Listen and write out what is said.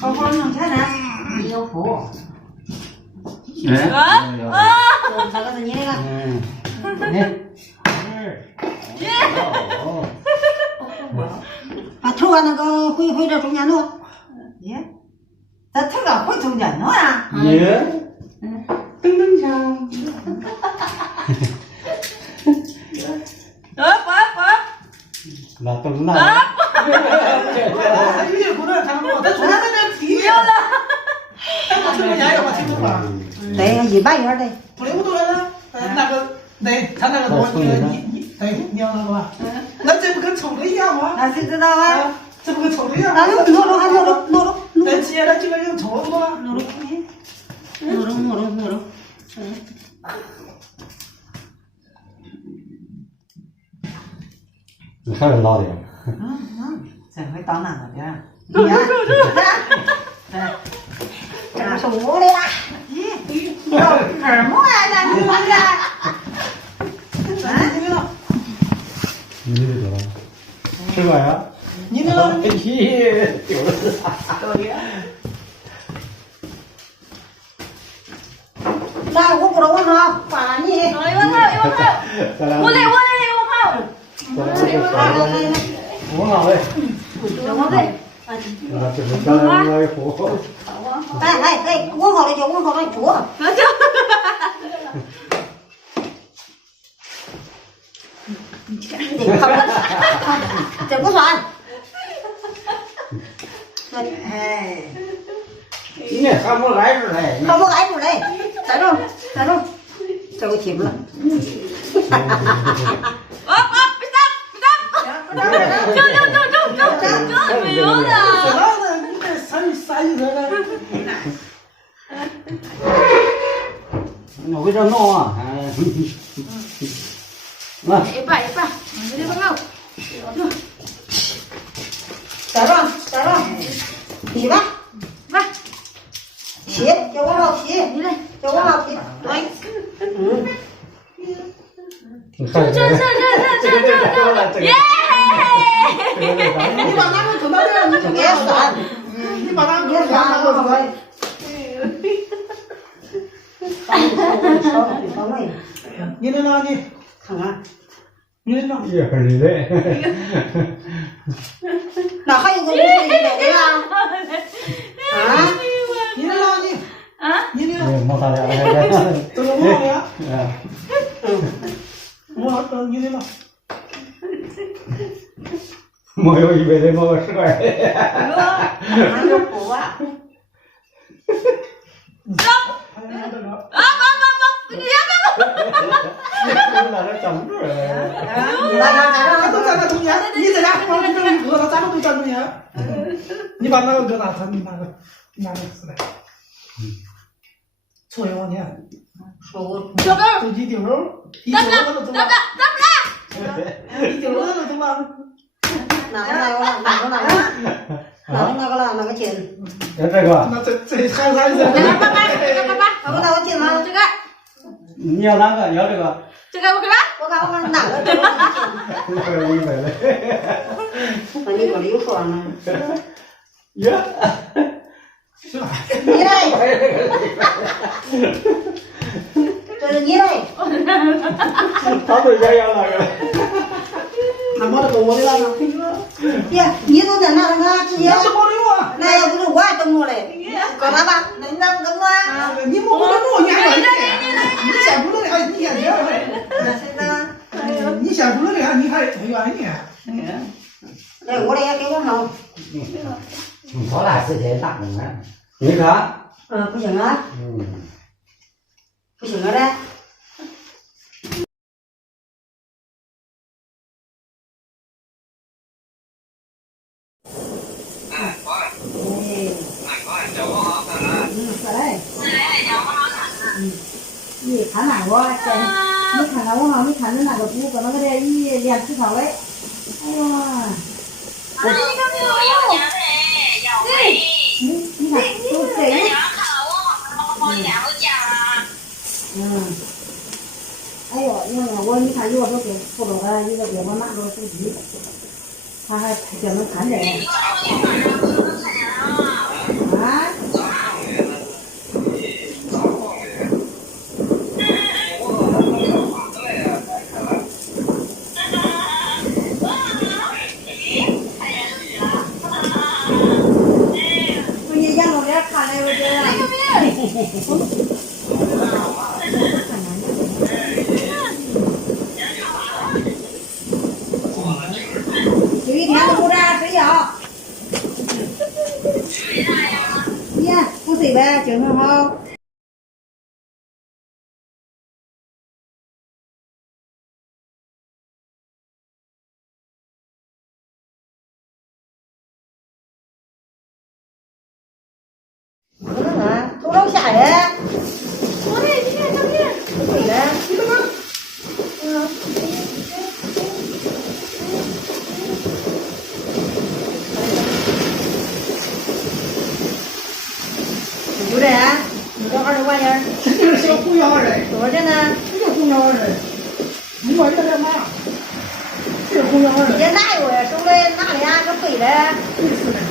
好好弄菜呢，你有谱。这个是你那个。把头啊那个回这中间弄。耶，咱头啊回中间弄呀。耶。噔噔锵。那都是那。越过那长路，他从那那皮了。他从家要把听懂了。对，100元的。不溜多了，那个，对，他那个多，对，你要那个吧？那这不跟抽的一样吗？那谁知道啊？这不跟抽的一样？那弄着。那接了这个又抽了不吗？弄着。你还是老的。这回到那边儿。这不是我的啦。咦，二毛啊，咱这个。你这个吃过呀？你那个咦，丢了。来，我不能往上把你。我来。这是咱俩来活。哎，往好了就往好了煮。这不算。哎，你那还没挨着嘞。还没挨住嘞，再着，这个提住了。没有的。你这啥意思呢？我给这弄啊，来，一半，这个肉。再着，提吧，提，就往上提，你来，就往上提，对，这，耶！你把那个整到这样，你就别算，你把那别个算，往上来。你那哪里？看看，你那哪？一会儿的嘞。那还有个50的呀？啊？你那哪里？你那没啥的，这个我呀。你那哪？没有100的，没有10块。俺这不啊。那是站不住了。他都站在中间，你在家光这个一搁，他咱们都站中间。你把那个搁哪？你拿个出来。错也往前。说我小狗。走几丢，一丢那个走了。一丢那个走了。哪个了？哪个进？这个。那这还啥意思？哪个进吗？这个。你要哪个？要这个。这个我给吧。我看哪个进？100的。那你说的有说呢？呀。是吧？你来。这是你来。他都想要那个。他没得给我的那个。呀，你都在那个直接。那是没得用啊。那要不是我还等我嘞，搞他吧？那你咋不等我啊？你没不能弄，你还你先不能的还你先这还。那谁呢？你先不能的还你还愿意。哎，我的也给我弄。好大时间打工啊！你看。不行啊。不行了嘞。你看那个，你看看我你看着那个布搁那个的，一连吃上来，哎呀！这个没有要钱的，要费。你看都这样。看到我眼都尖了。哎呦，你看有时候给扶着个，一个给我拿着手机，他还就能看这个。对呗，精神好。多少呢？从楼下的。我嘞，你看上面。对的，你干嘛？有这呀？这20块钱。这就是小红腰人。多少钱呢？这个红腰人，你说这干嘛？这个红腰人。也哪有呀？手里拿俩个背的。对是的。